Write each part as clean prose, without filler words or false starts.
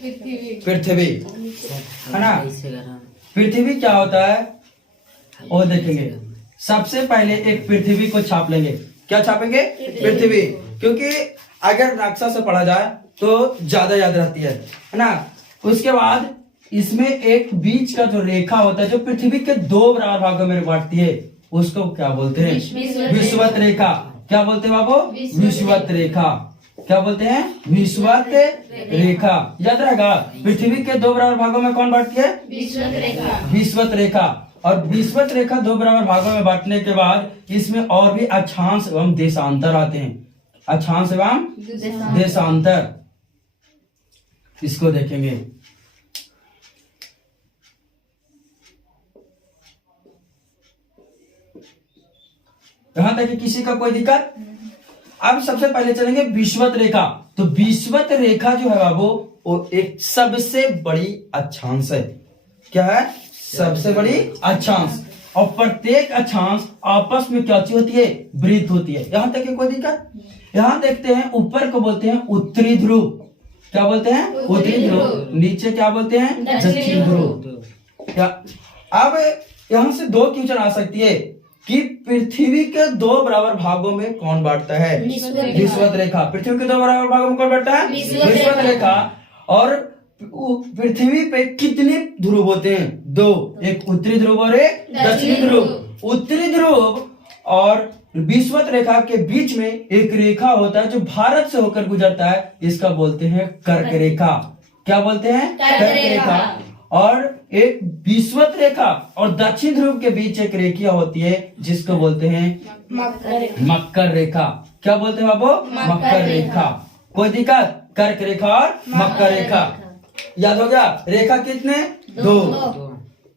पृथ्वी, है ना। पृथ्वी क्या होता है वो देखेंगे। सबसे पहले एक पृथ्वी को छाप लेंगे। क्या छापेंगे? पृथ्वी, क्योंकि अगर नक्शा से पढ़ा जाए तो ज्यादा याद रहती है ना। उसके बाद इसमें एक बीच का जो रेखा होता है जो पृथ्वी के 2 बराबर भागों में बांटती है, उसको क्या बोलते हैं? विषुवत रेखा। क्या बोलते हैं बाबू? विषुवत रेखा। क्या बोलते हैं? विषुवत रेखा। याद रहेगा, पृथ्वी के 2 बराबर भागों में कौन बांटती है? विषुवत रेखा। और विषुवत रेखा 2 बराबर भागों में बांटने के बाद इसमें और भी अक्षांश एवं देशांतर आते हैं। अक्षांश एवं देशांतर, इसको देखेंगे। यहां तक किसी का कोई दिक्कत? अब सबसे पहले चलेंगे विषुवत रेखा। तो विषुवत रेखा जो है बाबू वो एक सबसे बड़ी अक्षांश है। क्या है? सबसे बड़ी अक्षांश। और प्रत्येक अक्षांश आपस में क्या होती है? वृत्त होती है। यहां तक कोई दिक्कत? यहां देखते हैं, ऊपर को बोलते हैं उत्तरी ध्रुव। क्या बोलते हैं? उत्तरी ध्रुव। नीचे क्या बोलते हैं? दक्षिण ध्रुव। क्या अब यहां से 2 क्वेश्चन आ सकती है कि पृथ्वी के 2 बराबर भागों में कौन बांटता है? विषुवत रेखा। पृथ्वी के 2 बराबर भागों में कौन बांटता है? विषुवत रेखा। और पृथ्वी पे कितने ध्रुव होते हैं? 2, एक उत्तरी ध्रुव और एक दक्षिणी ध्रुव। उत्तरी ध्रुव और विषुवत रेखा के बीच में एक रेखा होता है जो भारत से होकर गुजरता है, इसका बोलते हैं कर्क रेखा। क्या बोलते हैं? कर्क रेखा। और एक विषुवत रेखा और दक्षिण ध्रुव के बीच एक रेखा होती है जिसको बोलते हैं मकर रेखा। क्या बोलते हैं बाबू? मकर रेखा। कोई दिक्कत? कर्क रेखा और मकर रेखा। याद हो गया? रेखा कितने? 2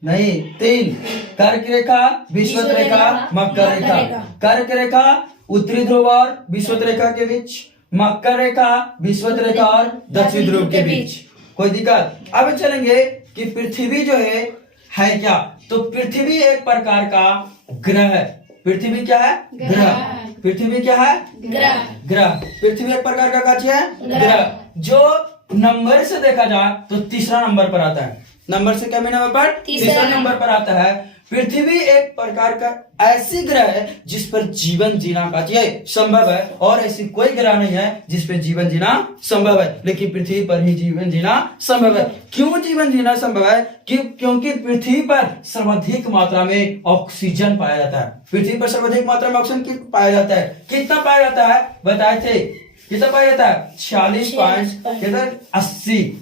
नहीं 3। कर्क रेखा, विषुवत रेखा, मकर रेखा। कर्क रेखा उत्तरी ध्रुव और विषुवत रेखा के बीच, मकर रेखा विषुवत रेखा और दक्षिण ध्रुव के बीच। कोई दिक्कत? अब चलेंगे कि पृथ्वी जो है क्या? तो पृथ्वी एक प्रकार का ग्रह है। पृथ्वी क्या है? ग्रह। पृथ्वी क्या है? ग्रह। पृथ्वी एक प्रकार का क्या है? ग्रह। जो नंबर से देखा जाए तो तीसरा नंबर पर आता है। नंबर से क्या नंबर पर? तीसरा नंबर पर आता है। पृथ्वी एक प्रकार का ऐसी ग्रह है जिस पर जीवन जीना का संभव है, और ऐसी कोई ग्रह नहीं है जिस पर जीवन जीना संभव है, लेकिन पृथ्वी पर ही जीवन जीना संभव है। क्यों जीवन जीना संभव है? क्योंकि पृथ्वी पर सर्वाधिक मात्रा में ऑक्सीजन पाया जाता है। पृथ्वी पर सर्वाधिक मात्रा में ऑक्सीजन पाया जाता है। कितना पाया जाता है बताए थे? कितना पाया जाता है? 40.80।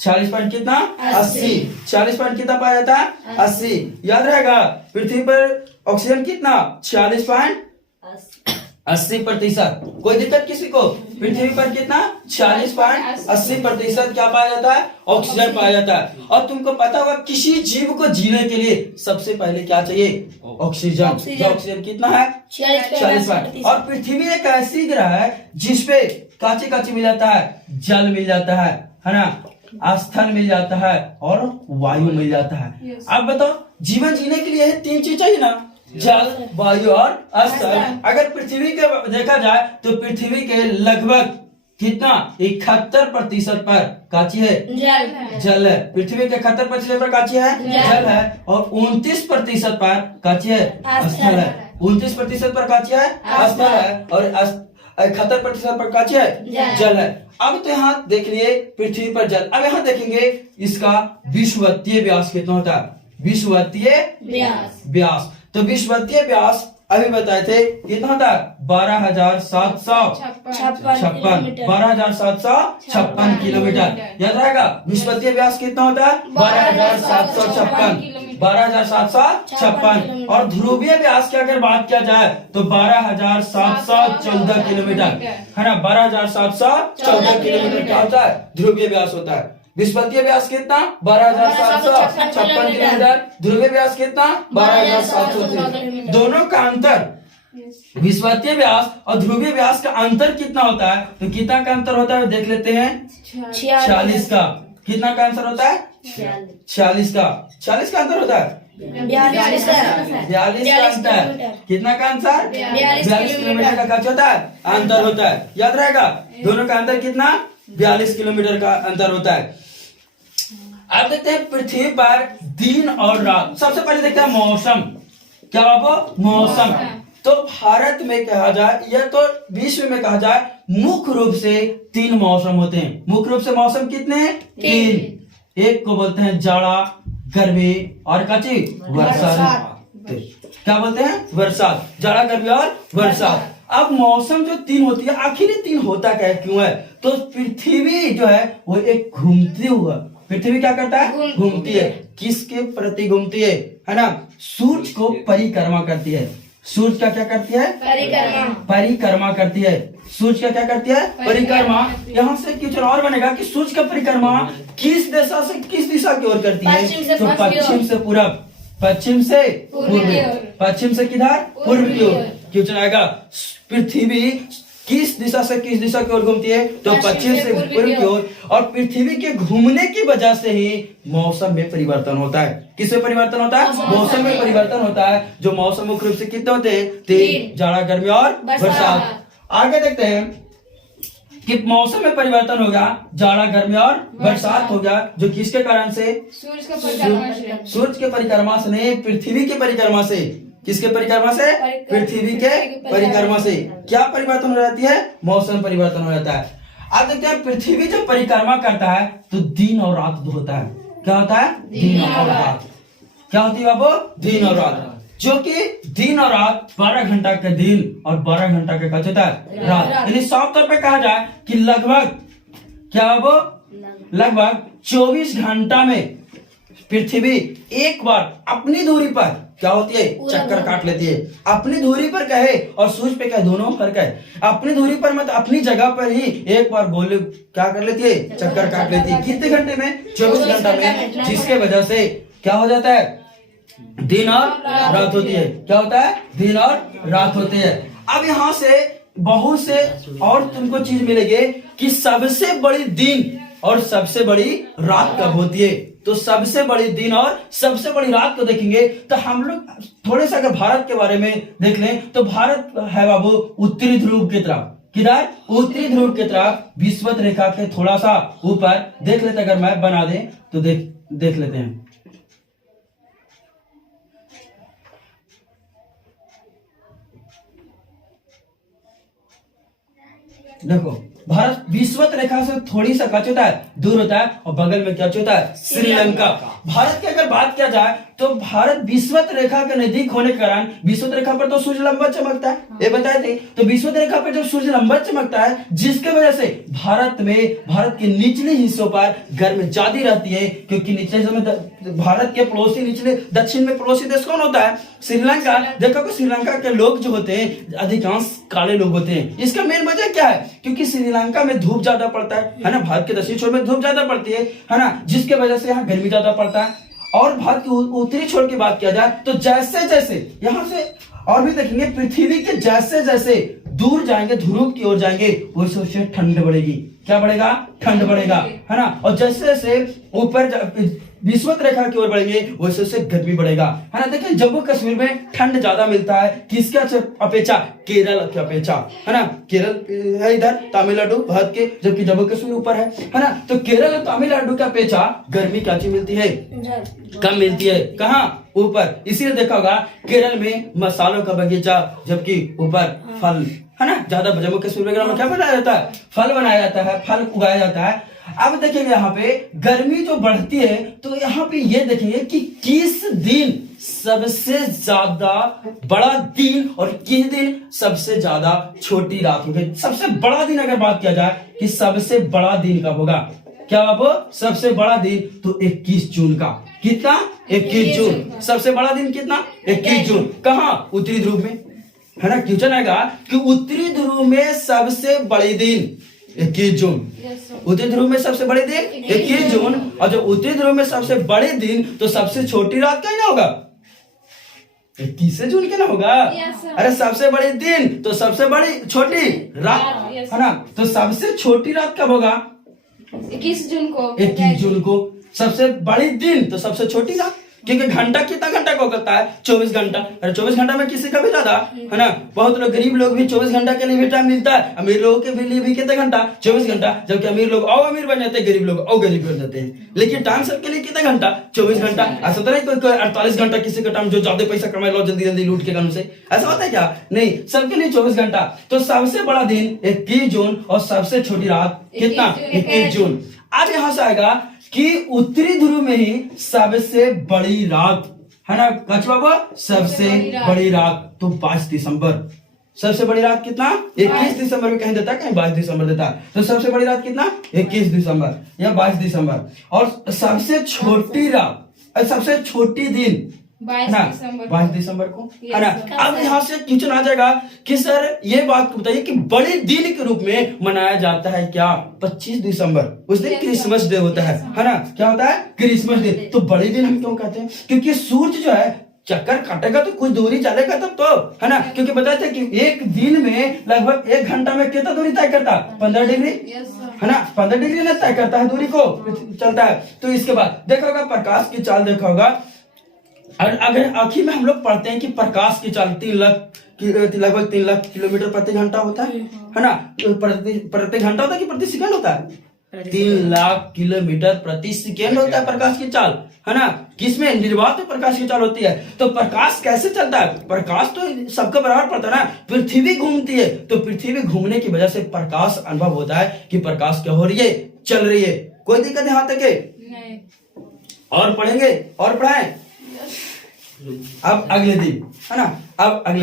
40 पॉइंट कितना? 80। 40 पॉइंट कितना पाया जाता है? 80। याद रहेगा, पृथ्वी पर ऑक्सीजन कितना? 40.80%। कोई दिक्कत किसी को? पृथ्वी पर कितना? 40.80% क्या पाया जाता है? ऑक्सीजन पाया जाता है। और तुमको पता होगा किसी जीव को जीने के लिए सबसे पहले क्या चाहिए? ऑक्सीजन। ऑक्सीजन कितना है? 40%। और पृथ्वी एक ऐसी ग्रह है जिसपे काची काची मिल जाता है? जल मिल जाता है ना, स्थल मिल जाता है और वायु मिल जाता है। अब बताओ, जीवन जीने के लिए 3 चीज चाहिए ना? जल, वायु और स्थल। अगर पृथ्वी के देखा जाए तो पृथ्वी के लगभग कितना? 71% पर काची है? जल है। पृथ्वी के 71% पर काची है? जल है। और 29% पर काची है? स्थल है। 29% पर काची है? स्थल है। और 71% पर काची है? जल है। अब तो यहाँ देख लिए पृथ्वी पर जल। अब यहाँ देखेंगे इसका विषुवतीय व्यास कितना होता है? विषुवतीय व्यास। तो विषुवतीय व्यास अभी बताए थे कितना होता है? 12,756 किलोमीटर। याद रहेगा विषुवतीय व्यास कितना होता है? 12,756। और ध्रुवीय व्यास की अगर बात किया जाए तो 12,714 किलोमीटर, है ना। 12,714 किलोमीटर क्या होता है? ध्रुवीय व्यास होता है। विषुवतीय व्यास कितना? 12,756 किलोमीटर। ध्रुवीय व्यास कितना? 12,714। दोनों का अंतर, विषुवतीय व्यास और ध्रुवीय व्यास का अंतर कितना होता है? तो कितना का अंतर होता है देख लेते हैं। 46 का। कितना का अंतर होता है? 46 का। 40 का अंतर होता है? 42 का अंतर। कितना का अंतर? 42 किलोमीटर का होता है अंतर होता है। याद रहेगा दोनों का अंतर कितना? 42 किलोमीटर का अंतर होता है। अब देखते हैं पृथ्वी पर दिन और रात। सबसे पहले देखते हैं मौसम। क्या बाबू? मौसम। तो भारत में कहा जाए या तो विश्व में कहा जाए मुख्य रूप से 3 मौसम होते हैं। मुख्य रूप से मौसम कितने हैं? 3। एक को बोलते हैं जाड़ा, गर्मी और काची बरसात। क्या बोलते हैं? बरसात, जाड़ा, गर्मी और बरसात। अब मौसम जो 3 होती है, आखिर ये 3 होता क्या है, क्यों है? तो पृथ्वी जो है वो एक घूमती हुआ, पृथ्वी क्या करता है? घूमती है। किसके प्रति घूमती है ना? सूर्य को परिक्रमा करती है। सूर्य का क्या करती है? परिक्रमा करती है। सूर्य का क्या करती है? परिक्रमा। यहाँ से क्वेश्चन और बनेगा कि सूर्य का परिक्रमा किस दिशा से किस दिशा की ओर करती है? तो पश्चिम से पूरब, पश्चिम से पूर्व, पश्चिम से किधर? पूर्व की ओर। क्वेश्चन आएगा पृथ्वी किस दिशा से किस दिशा की ओर घूमती है? तो पश्चिम से पूर्व की ओर। और पृथ्वी के घूमने की वजह से ही मौसम में परिवर्तन होता है। किसमें परिवर्तन होता है? मौसम में परिवर्तन होता है। जो मौसम मुख्य रूप से कितने होते हैं? 3, जाड़ा, गर्मी और बरसात। आगे देखते हैं कि मौसम में परिवर्तन हो गया, जाड़ा, गर्मी और बरसात हो गया, जो किसके कारण से? सूर्य के परिक्रमा से नहीं, पृथ्वी के परिक्रमा से। किसके परिक्रमा से? पृथ्वी के परिक्रमा से। क्या परिवर्तन हो जाती है? मौसम परिवर्तन हो जाता है। अब देखते हैं पृथ्वी जब परिक्रमा करता है तो दिन और रात होता है। क्या होता है? दिन और रात। क्या होती है बाबू? दिन और रात। जो कि दिन और रात 12 घंटा का दिन और 12 घंटा का होता है रात। यानी साफ तौर पे कहा जाए कि लगभग क्या बाबू? लगभग 24 घंटा में पृथ्वी एक बार अपनी दूरी पर क्या होती है? चक्कर काट लेती है। अपनी दूरी पर कहे और सूर्य पे कहे, दोनों पर कहे, अपनी दूरी पर मत अपनी जगह पर ही एक बार गोले क्या कर लेती है? चक्कर काट लेती है। कितने घंटे में? 24 घंटा में। जिसके वजह से क्या हो जाता है? दिन और रात होती है। क्या होता है? दिन और रात होती है। अब यहाँ से बहुत से और तुमको चीज मिलेगी कि सबसे बड़ी दिन और सबसे बड़ी रात कब होती है। तो सबसे बड़ी दिन और सबसे बड़ी रात को देखेंगे तो हम लोग थोड़े सा अगर भारत के बारे में देख लें तो भारत है बाबू उत्तरी ध्रुव की तरफ। किधर? उत्तरी ध्रुव की तरफ, विषुवत रेखा के थोड़ा सा ऊपर। देख लेते, अगर मैप बना दें तो देख लेते हैं। देखो भारत विषुवत रेखा से थोड़ी सा क्या होता है? दूर होता है। और बगल में क्या होता है? श्रीलंका। भारत की अगर बात किया जाए तो भारत विषुवत रेखा के नजदीक होने के कारण विषुवत रेखा पर तो सूर्य लंबा चमकता है, ये बताए थे। तो विषुवत रेखा पर जब सूर्य लंबा चमकता है, जिसके वजह से भारत के निचले हिस्सों पर गर्मी ज्यादा रहती है, क्योंकि निचले हिस्सों में भारत के पड़ोसी निचले दक्षिण में पड़ोसी देश कौन होता है? श्रीलंका। देखो श्रीलंका के लोग जो होते हैं अधिकांश काले लोग होते हैं। इसका मेन वजह क्या है? क्योंकि श्रीलंका में धूप ज्यादा पड़ता है ना, भारत के दक्षिणी छोर में धूप ज्यादा पड़ती है ना, जिसके वजह से यहाँ गर्मी ज्यादा पड़ता है। और भारत के उत्तरी छोर की बात किया जाए तो जैसे जैसे यहाँ से और भी देखेंगे पृथ्वी के जैसे जैसे दूर जाएंगे, ध्रुव की ओर जाएंगे, वैसे वैसे ठंड बढ़ेगी। क्या बढ़ेगा? ठंड बढ़ेगा, है ना। और जैसे जैसे ऊपर विषुवत रेखा की ओर बढ़ेंगे वैसे वैसे गर्मी बढ़ेगा, है ना। देखिए जम्मू कश्मीर में ठंड ज्यादा मिलता है किसके अपेक्षा? केरल की अपेक्षा, है ना। केरल है इधर तमिलनाडु भारत के, जबकि जम्मू कश्मीर ऊपर है ना। तो केरल और तमिलनाडु की अपेक्षा गर्मी क्या मिलती है? कम मिलती है। कहाँ? ऊपर। इसीलिए देखा होगा केरल में मसालों का बगीचा, जबकि ऊपर फल, है ना। ज्यादा जम्मू कश्मीर वगैरह में क्या बनाया जाता है? फल बनाया जाता है, फल उगाया जाता है। अब देखेंगे यहाँ पे गर्मी जो बढ़ती है तो यहाँ पे ये देखेंगे कि किस दिन सबसे ज्यादा बड़ा दिन और किस दिन सबसे ज्यादा छोटी रात होगी। सबसे बड़ा दिन अगर बात किया जाए कि सबसे बड़ा दिन कब होगा? क्या बाबू? सबसे बड़ा दिन तो 21 जून का। कितना? 21 जून। सबसे बड़ा दिन कितना? 21 जून। कहाँ? उत्तरी ध्रुव में, है ना। क्वेश्चन आएगा कि उत्तरी ध्रुव में सबसे बड़े दिन 21 जून। उत्तरी ध्रुव में सबसे बड़े दिन 21 जून। और जब उत्तरी ध्रुव में सबसे बड़े दिन तो सबसे छोटी रात का ही ना होगा? 21 जून के ना होगा? अरे सबसे बड़े दिन तो सबसे बड़ी छोटी रात, है ना। तो सबसे छोटी रात कब होगा? 21 जून को। 21 जून को। सबसे बड़ी दिन तो सबसे छोटी रात, क्योंकि घंटा कितना घंटा को करता है 24 घंटा। अरे 24 घंटा में किसी का भी ज्यादा है ना, बहुत लोग गरीब लोग भी 24 घंटा के लिए भी टाइम मिलता है, अमीर लोगों के लिए भी कितना घंटा 24 घंटा, जबकि अमीर लोग और अमीर बन जाते हैं, गरीब लोग और गरीब बन जाते हैं, लेकिन टाइम सबके लिए कितना घंटा 24 घंटा। ऐसा तो नहीं कोई 48 घंटा किसी का टाइम जो ज्यादा पैसा कमाए लो जल्दी जल्दी लूट के कानून से, ऐसा होता है क्या? नहीं, सबके लिए 24 घंटा। तो सबसे बड़ा दिन 21 जून और सबसे छोटी रात कितना 21 जून। आज यहां से आएगा कि उत्तरी ध्रुव में ही सबसे बड़ी रात है ना, कछुआ वो सबसे बड़ी रात तो 22 दिसंबर। सबसे बड़ी रात कितना 21 दिसंबर में कहीं देता है, कहीं 22 दिसंबर देता है, तो सबसे बड़ी रात कितना 21 दिसंबर या 22 दिसंबर। और सबसे छोटी रात सबसे छोटी दिन 22 दिसंबर को है ना। अब यहाँ से क्वेश्चन आ जाएगा कि सर ये बात बताइए कि बड़े दिन के रूप में मनाया जाता है क्या 25 दिसंबर, उस दिन क्रिसमस डे होता है ना, क्या होता है क्रिसमस डे। तो बड़े दिन हम क्यों कहते हैं? क्योंकि सूर्य जो है चक्कर काटेगा तो कुछ दूरी चलेगा तब तो है ना, क्योंकि बताते हैं कि एक दिन में लगभग 1 घंटा में कितना दूरी तय करता है 15 डिग्री है ना, 15 डिग्री ना तय करता है दूरी को चलता है। तो इसके बाद देखा होगा प्रकाश की चाल देखा होगा, अगर आखिर में हम लोग पढ़ते हैं कि प्रकाश की चाल 3 लाख लगभग 3 लाख किलोमीटर प्रति घंटा होता है ना, प्रति घंटा होता है कि प्रति सेकंड होता है? 3 लाख किलोमीटर प्रति सेकंड होता है प्रकाश की चाल है ना। किसमें? निर्वात में प्रकाश की चाल होती है। तो प्रकाश कैसे चलता है? प्रकाश तो सबका बराबर पड़ता है ना, पृथ्वी घूमती है, तो पृथ्वी घूमने की वजह से प्रकाश अनुभव होता है कि प्रकाश क्या हो रही है, चल रही है। कोई दिक्कत यहाँ तक है? और पढ़ेंगे और पढ़ाएं अब अगले दिन है ना, अब अगले